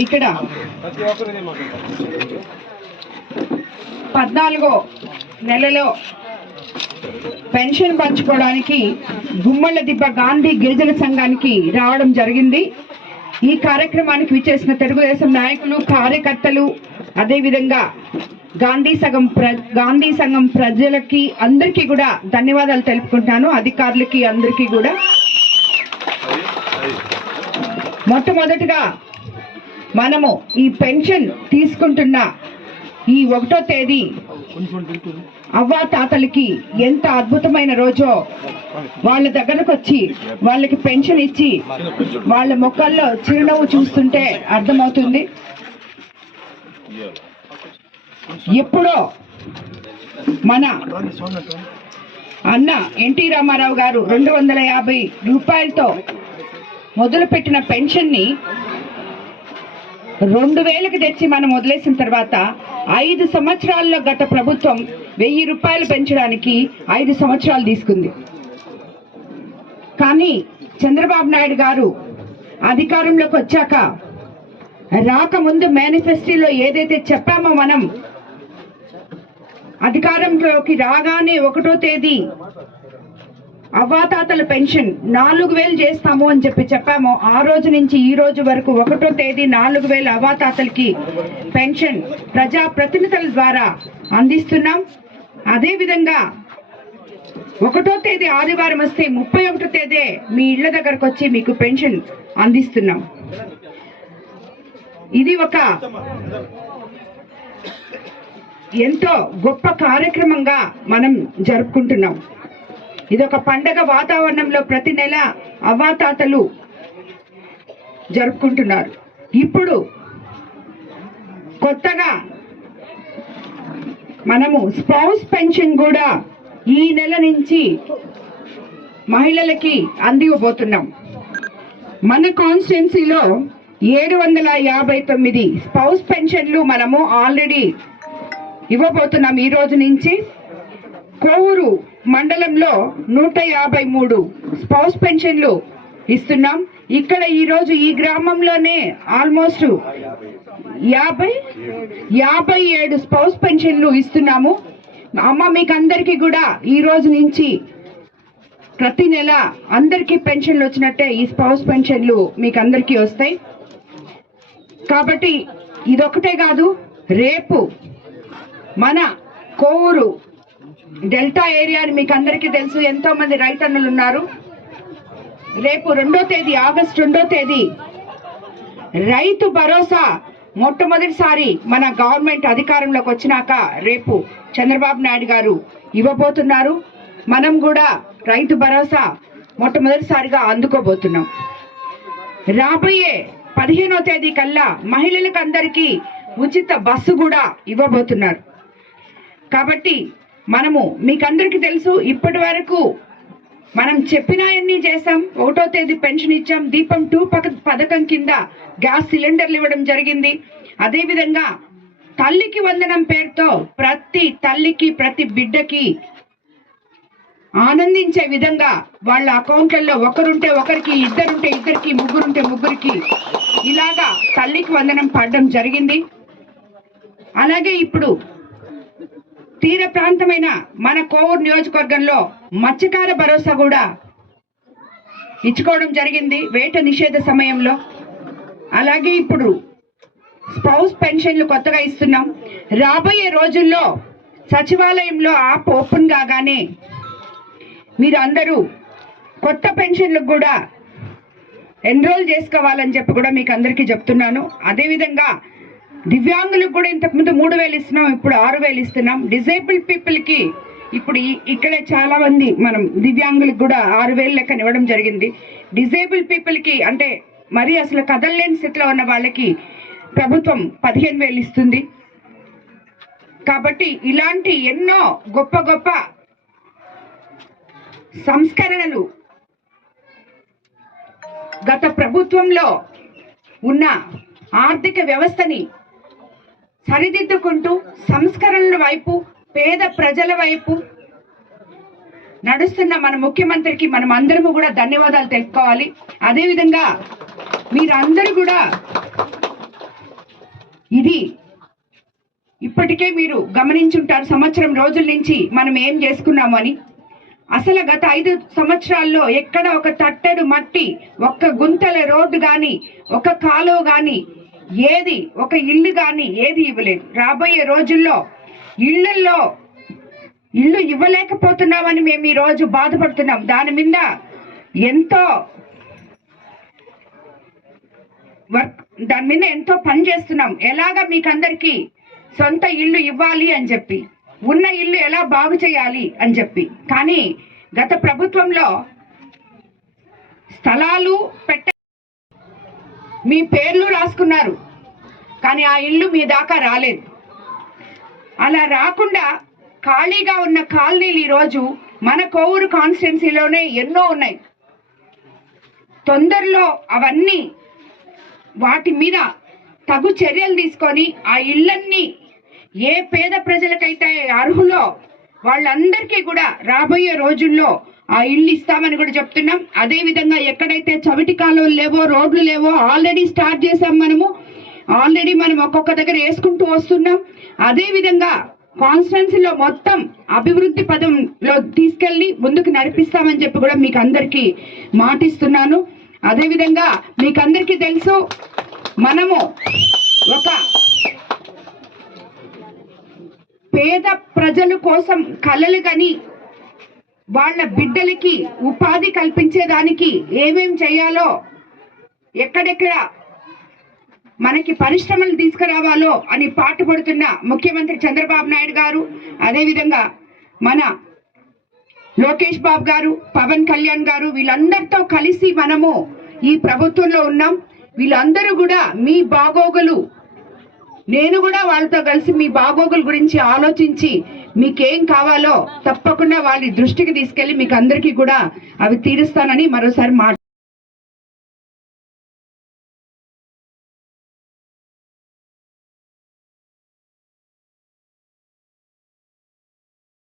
ఇక్కడ 14వ నెలలో పెన్షన్ పంచుకోవడానికి గుమ్మళ్ళ దిబ్బ గాంధీ గిరిజన సంఘానికి రావడం జరిగింది. ఈ కార్యక్రమానికి విచ్చేసిన తెలుగుదేశం నాయకులు, కార్యకర్తలు, అదేవిధంగా గాంధీ సంఘం ప్రజలకి అందరికీ కూడా ధన్యవాదాలు తెలుపుకుంటాను. అధికారులకి అందరికీ కూడా. మొట్టమొదటిగా మనము ఈ పెన్షన్ తీసుకుంటున్న ఈ 1వ తేదీ అవ్వా తాతలకి ఎంత అద్భుతమైన రోజో వాళ్ళ దగ్గరకు వచ్చి వాళ్ళకి పెన్షన్ ఇచ్చి వాళ్ళ ముఖాల్లో చిరునవ్వు చూస్తుంటే అర్థమవుతుంది. ఎప్పుడో మన అన్న ఎన్టీ రామారావు గారు 250 రూపాయలతో మొదలుపెట్టిన పెన్షన్ని 2000కి తెచ్చి మనం వదిలేసిన తర్వాత 5 సంవత్సరాల్లో గత ప్రభుత్వం 1000 రూపాయలు పెంచడానికి 5 సంవత్సరాలు తీసుకుంది. కానీ చంద్రబాబు నాయుడు గారు అధికారంలోకి వచ్చాక రాకముందు మేనిఫెస్టోలో ఏదైతే చెప్పామో, మనం అధికారంలోకి రాగానే 1వ తేదీ అవ్వాతాతల పెన్షన్ 4000 చేస్తాము అని చెప్పాము. ఆ రోజు నుంచి ఈ రోజు వరకు 1వ తేదీ 4000 అవ్వాతాతలకి పెన్షన్ ప్రజా ప్రతినిధుల ద్వారా అందిస్తున్నాం. అదేవిధంగా 1వ తేదీ ఆదివారం వస్తే 31వ తేదీ మీ ఇళ్ల దగ్గరకు వచ్చి మీకు పెన్షన్ అందిస్తున్నాం. ఇది ఒక ఎంతో గొప్ప కార్యక్రమంగా మనం జరుపుకుంటున్నాం. ఇది ఒక పండగ వాతావరణంలో ప్రతి నెల అవ్వాతాతలు జరుపుకుంటున్నారు. ఇప్పుడు కొత్తగా మనము స్పౌస్ పెన్షన్ కూడా ఈ నెల నుంచి మహిళలకి అందివ్వబోతున్నాం. మన కాన్స్టిట్యున్సీలో 759 స్పౌస్ పెన్షన్లు మనము ఆల్రెడీ ఇవ్వబోతున్నాం ఈ రోజు నుంచి. కోవూరు మండలంలో 153 స్పౌస్ పెన్షన్లు ఇస్తున్నాం. ఇక్కడ ఈరోజు ఈ గ్రామంలోనే ఆల్మోస్ట్ 57 స్పౌస్ పెన్షన్లు ఇస్తున్నాము. అమ్మ మీకు అందరికీ కూడా ఈ రోజు నుంచి ప్రతి నెల అందరికీ పెన్షన్లు వచ్చినట్టే ఈ స్పౌస్ పెన్షన్లు మీకు అందరికీ వస్తాయి. కాబట్టి ఇదొకటే కాదు, రేపు మన కోవూరు డెల్టా ఏరియాని మీకు అందరికీ తెలుసు, ఎంతో మంది రైతన్నులు ఉన్నారు. రేపు 2వ తేదీ ఆగస్టు 2వ తేదీ రైతు భరోసా మొట్టమొదటిసారి మన గవర్నమెంట్ అధికారంలోకి వచ్చినాక రేపు చంద్రబాబు నాయుడు గారు ఇవ్వబోతున్నారు. మనం కూడా రైతు భరోసా మొట్టమొదటిసారిగా అందుకోబోతున్నాం. రాబోయే 15వ తేదీ కల్లా మహిళలకు అందరికీ ఉచిత బస్సు కూడా ఇవ్వబోతున్నారు. కాబట్టి మనము మీకందరికీ తెలుసు, ఇప్పటి వరకు మనం చెప్పినవన్నీ చేసాం. 1వ తేదీ పెన్షన్ ఇచ్చాం. దీపం 2 పథకం కింద గ్యాస్ సిలిండర్లు ఇవ్వడం జరిగింది. అదేవిధంగా తల్లికి వందనం పేరుతో ప్రతి తల్లికి, ప్రతి బిడ్డకి ఆనందించే విధంగా వాళ్ళ అకౌంట్లలో ఒకరుంటే ఒకరికి, ఇద్దరుంటే ఇద్దరికి, ముగ్గురుంటే ముగ్గురికి ఇలాగా తల్లికి వందనం పడడం జరిగింది. అలాగే ఇప్పుడు తీర ప్రాంతమైన మన కోవూరు నియోజకవర్గంలో మత్స్యకార భరోసా కూడా ఇచ్చుకోవడం జరిగింది వేట నిషేధ సమయంలో. అలాగే ఇప్పుడు స్పౌస్ పెన్షన్లు కొత్తగా ఇస్తున్నాం. రాబోయే రోజుల్లో సచివాలయంలో యాప్ ఓపెన్ కాగానే మీరు అందరూ కొత్త పెన్షన్లకు కూడా ఎన్రోల్ చేసుకోవాలని చెప్పి కూడా మీకు అందరికీ చెప్తున్నాను. అదేవిధంగా దివ్యాంగులకు కూడా ఇంతకుముందు 3000 ఇస్తున్నాం, ఇప్పుడు 6000 ఇస్తున్నాం. డిజేబుల్ పీపుల్కి ఇప్పుడు ఇక్కడే చాలా మంది మనం దివ్యాంగులకు కూడా 6000 లెక్కన ఇవ్వడం జరిగింది. డిజేబుల్ పీపుల్కి అంటే మరి అసలు కదలలేని స్థితిలో ఉన్న వాళ్ళకి ప్రభుత్వం 15000 ఇస్తుంది. కాబట్టి ఇలాంటి ఎన్నో గొప్ప గొప్ప సంస్కరణలు గత ప్రభుత్వంలో ఉన్న ఆర్థిక వ్యవస్థని సరిదిద్దుకుంటూ సంస్కరణల వైపు, పేద ప్రజల వైపు నడుస్తున్న మన ముఖ్యమంత్రికి మనం అందరము కూడా ధన్యవాదాలు తెలుపుకోవాలి. అదేవిధంగా మీరందరూ కూడా ఇది ఇప్పటికే మీరు గమనించుంటారు సంవత్సరం రోజుల నుంచి మనం ఏం చేసుకున్నాము అని. అసలు గత 5 సంవత్సరాల్లో ఎక్కడ ఒక తట్టెడు మట్టి, ఒక్క గుంతల రోడ్డు కానీ, ఒక కాలువ కానీ, ఏది ఒక ఇల్లు కానీ ఏది ఇవ్వలేదు. రాబోయే రోజుల్లో ఇల్లు ఇవ్వలేకపోతున్నామని మేము ఈరోజు బాధపడుతున్నాం. దాని మీద ఎంతో పని చేస్తున్నాం. ఎలాగా మీకు అందరికీ సొంత ఇల్లు ఇవ్వాలి అని చెప్పి, ఉన్న ఇల్లు ఎలా బాగు చేయాలి అని చెప్పి. కానీ గత ప్రభుత్వంలో స్థలాలు మీ పేర్లు రాసుకున్నారు, కానీ ఆ ఇల్లు మీ దాకా రాలేదు. అలా రాకుండా ఖాళీగా ఉన్న కాలనీలు ఈరోజు మన కోవూరు కాన్స్టిట్యున్సీలోనే ఎన్నో ఉన్నాయి. తొందరలో అవన్నీ వాటి మీద తగు చర్యలు తీసుకొని ఆ ఇళ్ళన్నీ ఏ పేద ప్రజలకైతే అర్హులో వాళ్ళందరికీ కూడా రాబోయే రోజుల్లో ఆ ఇల్లు ఇస్తామని కూడా చెప్తున్నాం. అదేవిధంగా ఎక్కడైతే చవిటి కాలువలు లేవో, రోడ్లు లేవో ఆల్రెడీ స్టార్ట్ చేసాం. మనం ఒక్కొక్క దగ్గర వేసుకుంటూ వస్తున్నాం. అదేవిధంగా కాన్స్టిట్యున్సీలో మొత్తం అభివృద్ధి పదంలో తీసుకెళ్లి ముందుకు నడిపిస్తామని చెప్పి కూడా మీకు అందరికీ మాటిస్తున్నాను. అదేవిధంగా మీకు అందరికీ తెలుసు, మనము ఒక పేద ప్రజల కోసం కలలు కని వాళ్ళ బిడ్డలకి ఉపాధి కల్పించేదానికి ఏమేం చేయాలో, ఎక్కడెక్కడ మనకి పరిశ్రమలు తీసుకురావాలో అని పాటుపడుతున్న ముఖ్యమంత్రి చంద్రబాబు నాయుడు గారు, అదేవిధంగా మన లోకేష్ బాబు గారు, పవన్ కళ్యాణ్ గారు, వీళ్ళందరితో కలిసి మనము ఈ ప్రభుత్వంలో ఉన్నాం. వీళ్ళందరూ కూడా మీ బాగోగులు, నేను కూడా వాళ్ళతో కలిసి మీ బాగోగుల గురించి ఆలోచించి మీకేం కావాలో తప్పకుండా వాళ్ళ దృష్టికి తీసుకెళ్లి మీకు అందరికీ కూడా అవి తీరుస్తానని మరోసారి